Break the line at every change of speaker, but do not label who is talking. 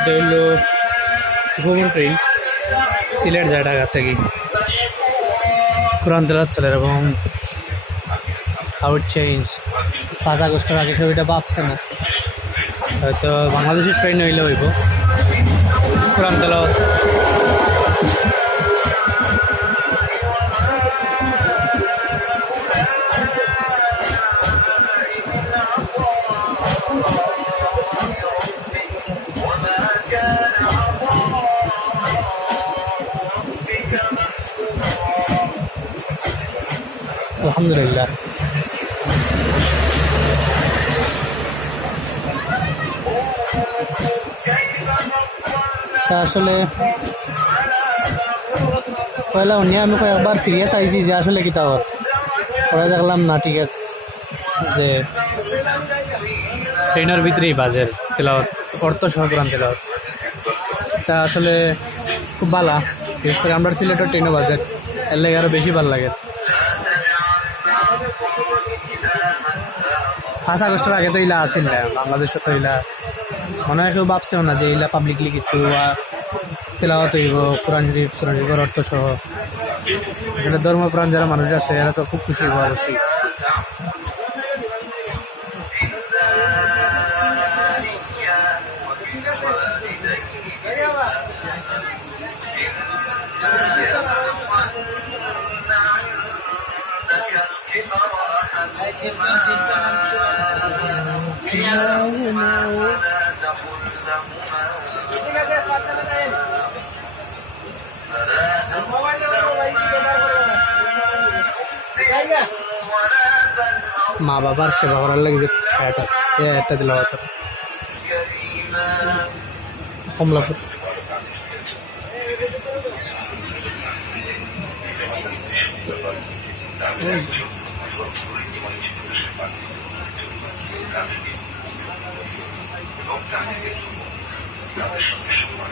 এটা হলো ভ্রমণ ট্রেন সিলেট যায় ঢাকা থেকে কোরআন তেলাত চলে এবং আউট চেঞ্জ পাঁচ আগস্টের আগে কেউ এটা ভাবছে না। হয়তো বাংলাদেশের ট্রেন হইলে হইব। কোরআন তেলাওয়াত। আলহামদুলিল্লাহ। তা আসলে পয়লা অন্য আমি কয়েকবার ফিরিয়ে চাইছি যে আসলে কি তাও পরে দেখলাম না, ঠিক আছে, যে ট্রেনের ভিতরেই বাজের তেলাওয়াত, অর্থ সহগ্রাম তেলাওয়াত। তা আসলে খুব ভালো, বিশেষ করে আমরা সিলেটের ট্রেনও বাজের এর লাগে আরও বেশি ভালো লাগে। পাঁচ আগস্টের আগে তো ইলা আসিল না বাংলাদেশে তো ইলা মনে হয় কেউ ভাবছেও না যে ইলা পাবলিকলি কিছু তেলাওয়াত হইব, কোরআন শরীফ, কোরআন শরীফের অর্থ সহ। এখানে ধর্মপ্রাণ যারা মানুষ আছে, এরা তো খুব খুশি হওয়া উচিত। মা বাবার সেবা করার লাগে একটা দিল Kamalapur. Hapishaneye geçsin. Yanlış anlaşılma.